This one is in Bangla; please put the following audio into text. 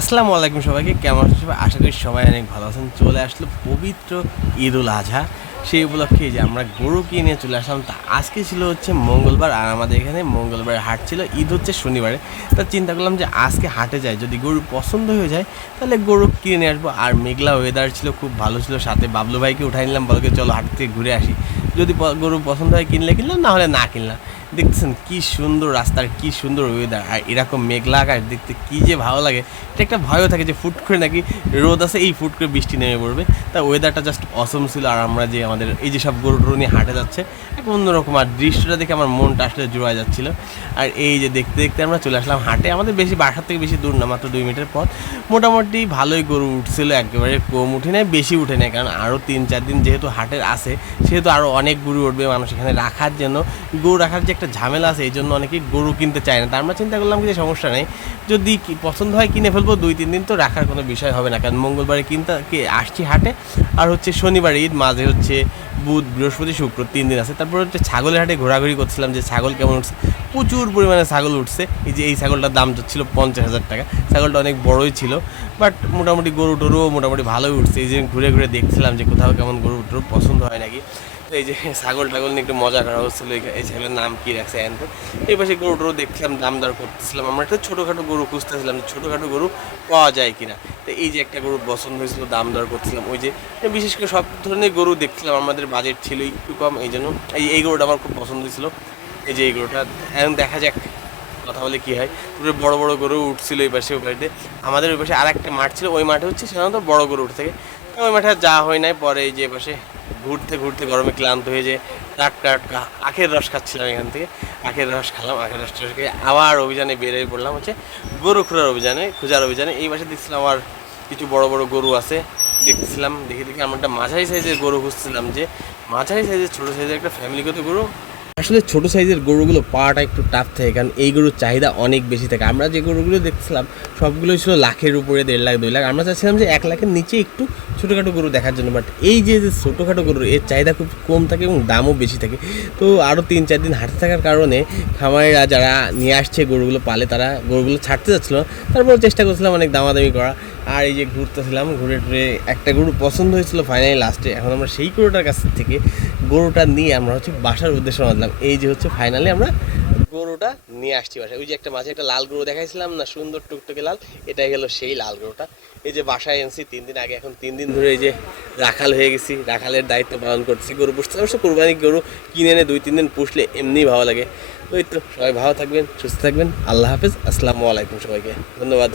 আসসালামু আলাইকুম সবাইকে, কেমন আছেন সবাই? আশা করি সবাই অনেক ভালো আছেন। চলে আসলো পবিত্র ঈদ উল আজহা। সেই উপলক্ষে যে আমরা গরু কিনে নিয়ে চলে আসলাম। তা আজকে ছিল হচ্ছে মঙ্গলবার, আর আমাদের এখানে মঙ্গলবার হাট ছিল, ঈদ হচ্ছে শনিবারে। তা চিন্তা করলাম যে আজকে হাটে যাই। যদি গরু পছন্দ হয়ে যায়, তাহলে গরু কিনে নিয়ে আসব। আর মেঘলা ওয়েদার ছিল, খুব ভালো ছিল। সাথে বাবলু ভাইকে উঠাই নিলাম বলকে চলো হাট থেকে ঘুরে আসি। যদি গরু পছন্দ হয় কিনলে কিনলাম, না হলে না কিনলাম। দেখতেছেন কি সুন্দর রাস্তার কি সুন্দর ওয়েদার আর এরকম মেঘলা আকাশ দেখতে কি যে ভালো লাগে। এটা একটা ভয়ও থাকে যে ফুট করে নাকি রোদ আছে, এই ফুট করে বৃষ্টি নেমে পড়বে। তা ওয়েদারটা জাস্ট অসম ছিল আর আমরা যে আমাদের এই যে সব গরু টরু নিয়ে হাঁটে যাচ্ছে, এক অন্যরকম। আর দৃশ্যটা দেখে আমার মনটা আসলে জোড়া যাচ্ছিল। আর এই যে দেখতে দেখতে আমরা চলে আসলাম হাটে। আমাদের বেশি বাসার থেকে বেশি দূর না, মাত্র দুই মিনিটের পথ। মোটামুটি ভালোই গরু উঠছিল, একেবারে কম উঠে নেয় বেশি উঠে নেয় কারণ আরও তিন চার দিন যেহেতু হাটের আছে, সেহেতু আরও অনেক গরু উঠবে মানুষ এখানে রাখার জন্য। গরু রাখার যে একটা ঝামেলা আছে এই জন্য অনেকে গরু কিনতে চায় না। তা আমরা চিন্তা করলাম যে সমস্যা নেই। যদি পছন্দ হয় কিনে ফেলব, দুই, তিন দিন তো রাখার কোনো বিষয় হবে না। কারণ মঙ্গলবারে কিনতে আসছি হাটে। আর হচ্ছে শনিবার ঈদ, মাঝে হচ্ছে বুধ, বৃহস্পতি, শুক্র তিন দিন আছে। তারপর হচ্ছে ছাগলের হাটে ঘোরাঘুরি করছিলাম যে ছাগল কেমন উঠছে। প্রচুর পরিমাণে ছাগল উঠছে। এই যে এই ছাগলটার দাম ছিল পঞ্চাশ হাজার টাকা। ছাগলটা অনেক বড়ই ছিল, বাট মোটামুটি গরু টরুও মোটামুটি ভালোই উঠছে। এই যে ঘুরে ঘুরে দেখছিলাম যে কোথাও কেমন গরু টরু পছন্দ হয় নাকি। তো এই যে ছাগল টাগল নিয়ে একটু মজা করা হচ্ছিল। এই- ছাগলের নাম কি রাখছে এন তো? এই পাশে গরু টরু দেখছিলাম, দাম দর করতেছিলাম। আমরা একটা ছোটোখাটো গরু খুঁজতেছিলাম ছোটোখাটো গরু পাওয়া যায় কিনা। তো এই যে একটা গরু পছন্দ হয়েছিল, দাম দর করছিলাম। ওই যে বিশেষ করে সব ধরনের গরু দেখছিলাম। আমাদের বাজেট ছিল একটু কম, এই জন্য এই এই গরুটা আমার খুব পছন্দ ছিল। এই যে এই গরুটা, এখন দেখা যাক কথা বলে কী হয়। পুরো বড় বড় গরু উঠছিল এই পাশে, ওই পাশে আমাদের ওই পাশে আর একটা মাঠ ছিল, ওই মাঠে হচ্ছে সাধারণত বড় গরু উঠে থাকে। ওই মাঠে যাওয়া হয় নাই, পরে এই যে পাশে ঘুরতে ঘুরতে গরমে ক্লান্ত হয়ে যে টাটকা টাটকা আখের রস খাচ্ছিলাম এখান থেকে। আখের রস খেলাম, আখের রস টস খেয়ে আবার অভিযানে বেরিয়ে পড়লাম হচ্ছে গরু খোঁজার অভিযানে খোঁজার অভিযানে। এই পাশে দেখছিলাম আর কিছু বড় বড় গরু আছে। দেখছিলাম, দেখে দেখে আমরা একটা মাঝারি সাইজের গরু খুঁজছিলাম যে, মাঝারি সাইজের, ছোটো সাইজের একটা ফ্যামিলিগত গরু। আসলে ছোট সাইজের গরুগুলো পাওয়াটা একটু টাফ থাকে, কারণ এই গরুর চাহিদা অনেক বেশি থাকে। আমরা যে গরুগুলো দেখছিলাম, সবগুলোই ছিল লাখের উপরে, দেড় লাখ, দুই লাখ। আমরা চাচ্ছিলাম যে এক লাখের নিচে একটু ছোটোখাটো গরু দেখার জন্য বাট এই যে যে ছোটোখাটো গরুর এর চাহিদা খুব কম থাকে এবং দামও বেশি থাকে। তো আরও তিন চার দিন হাঁটতে থাকার কারণে খামারিরা যারা নিয়ে আসছে গরুগুলো পালে, তারা গরুগুলো ছাড়তে যাচ্ছিল তারপর চেষ্টা করছিলাম অনেক দামাদামি করা। আর এই যে ঘুরতেছিলাম, ঘুরে টুরে একটা গরু পছন্দ হয়েছিল ফাইনালি লাস্টে এখন আমরা সেই গরুটার কাছ থেকে গরুটা নিয়ে আমরা হচ্ছে বাসার উদ্দেশ্যে বাঁধলাম এই যে হচ্ছে ফাইনালি আমরা গরুটা নিয়ে আসছি বাসায়। ওই যে একটা মাঝে একটা লাল গরু দেখাইছিলাম না, সুন্দর টুকটুকে লাল, এটাই গেল সেই লাল গরুটা। এই যে বাসায় এনেছি, তিন দিন আগে, এখন তিন দিন ধরে এই যে রাখাল হয়ে গেছি, রাখালের দায়িত্ব পালন করছি গরু পুষতে অবশ্য কোরবানি গরু কিনে এনে দুই, তিন দিন পুষলে এমনি ভালো লাগে। ওই তো, সবাই ভালো থাকবেন, সুস্থ থাকবেন। আল্লাহ হাফেজ, আসসালামু আলাইকুম সবাইকে। ধন্যবাদ।